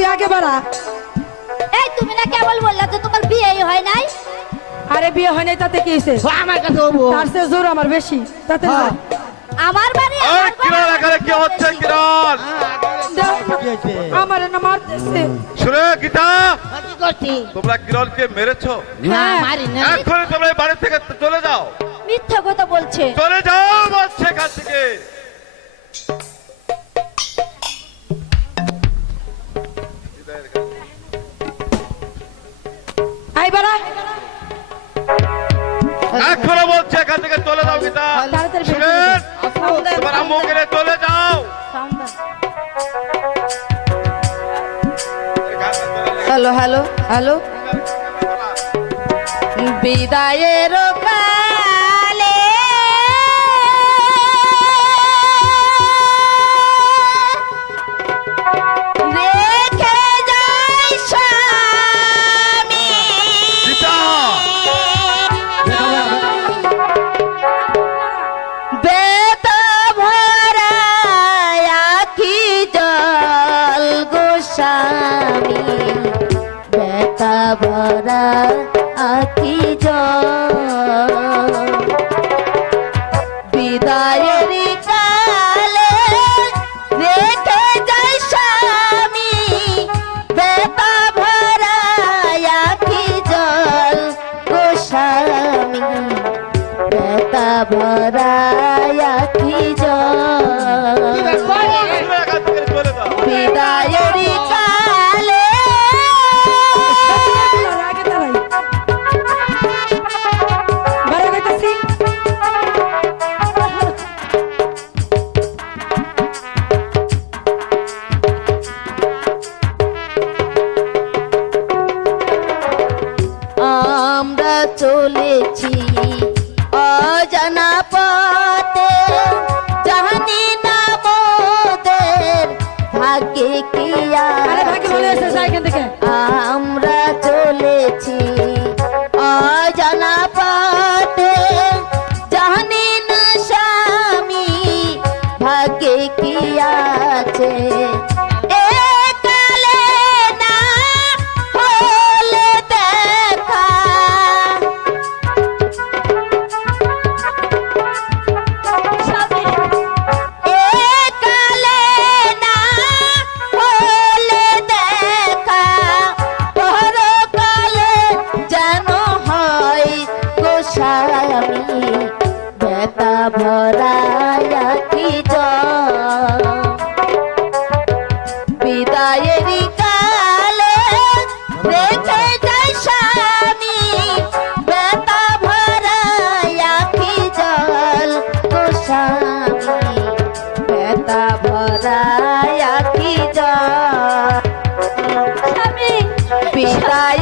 তুই আগে বাড়া। এই তুমি না কেবল বললা যে তোমার বিয়ে হয় নাই? আরে বিয়ে হয় নাই তাতে কি হয়েছে? ও, আমার কাছে হব। তার চেয়ে জোর আমার বেশি তাতে না। হ্যাঁ। আমার বাড়ি আমার ঘর, কি হচ্ছে কিরণ? আমার না মারতেছে। শুনে গীতা? আর কি করছি? তোমরা কিরণকে মেরেছো? না হ্যাঁ। মারি না এক্ষুনি তোমরা বাড়ি থেকে চলে যাও। মিথ্যা কথা বলছে। চলে যাও বলছে এখান থেকে। বাড়া এখনও বলছে এখান থেকে চলে যাও গীতা। শুনেন? তোমার আম্মুকে চলে যাও। Hello hello hello. বিদায়ের বেতা ভরা বিদায়ের কালে রেখে যাই স্বামী বেতা ভরা আখি জল গোস্বামী বেতা ভরা চলেছি। অজানা পথে জানি না মোদের ভাগ্যে কি আমরা চলেছি। অজানা পথে জানি না স্বামী ভাগ্যে কি আছে। বিদায়েরই কালে রেখে যায় স্বামী বেতা ভরা আখি জল গো স্বামী। বেতা ভরা আখি জল। বিদায়